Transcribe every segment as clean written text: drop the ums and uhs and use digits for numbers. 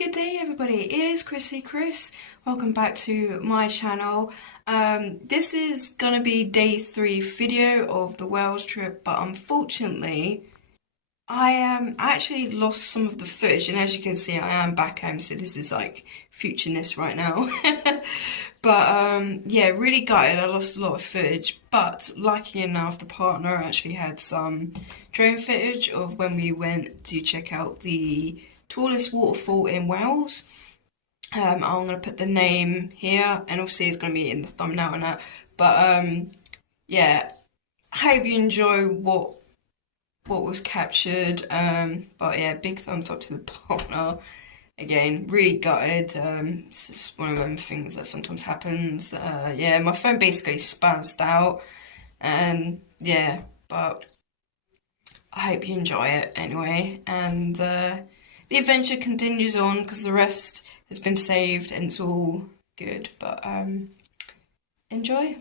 Good day everybody, it is Chrissy Chris. Welcome back to my channel. This is gonna be day 3 video of the Wales trip, but unfortunately I actually lost some of the footage, and as you can see I am back home, so this is like futureness right now. But yeah, really gutted. I lost a lot of footage, but lucky enough the partner actually had some drone footage of when we went to check out the tallest waterfall in Wales. I'm going to put the name here, and obviously it's going to be in the thumbnail and that. But yeah, I hope you enjoy what was captured. But yeah, big thumbs up to the partner. Again, really gutted. It's just one of them things that sometimes happens. Yeah, my phone basically spazzed out, and yeah, but I hope you enjoy it anyway. And the adventure continues on because the rest has been saved and it's all good. But enjoy.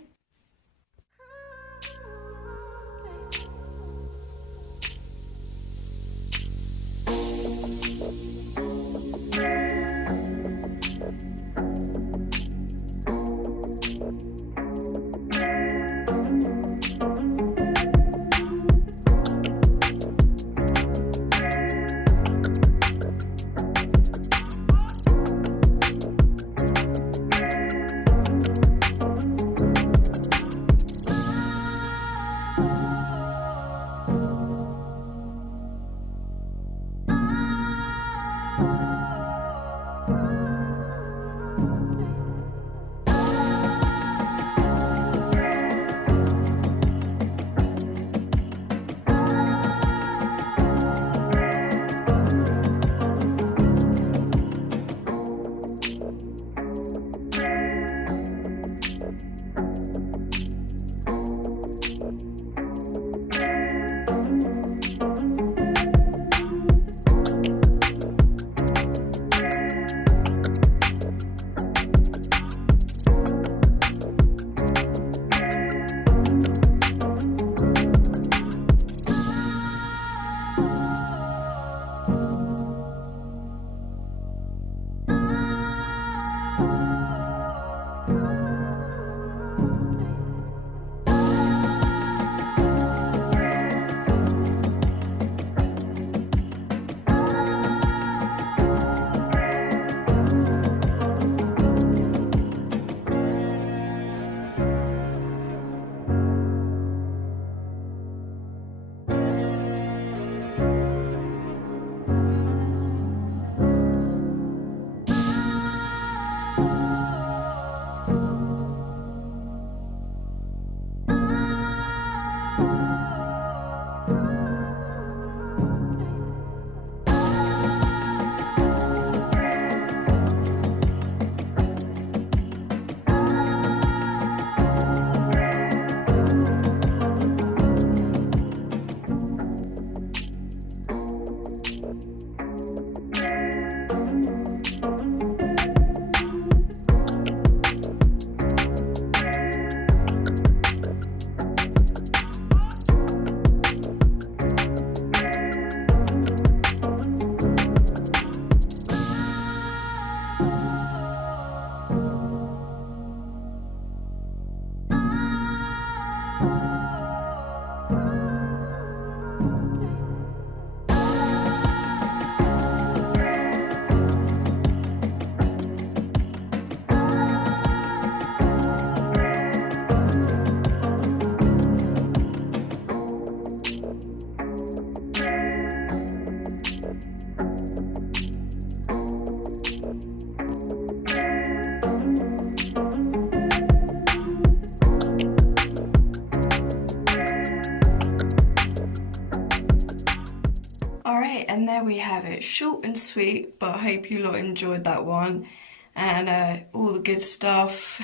Alright, and there we have it. Short and sweet, but I hope you lot enjoyed that one. And all the good stuff.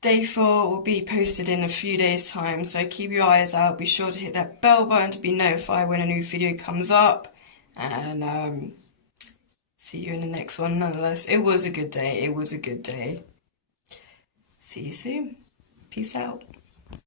Day 4 will be posted in a few days' time, so keep your eyes out. Be sure to hit that bell button to be notified when a new video comes up. And see you in the next one. Nonetheless, it was a good day. It was a good day. See you soon. Peace out.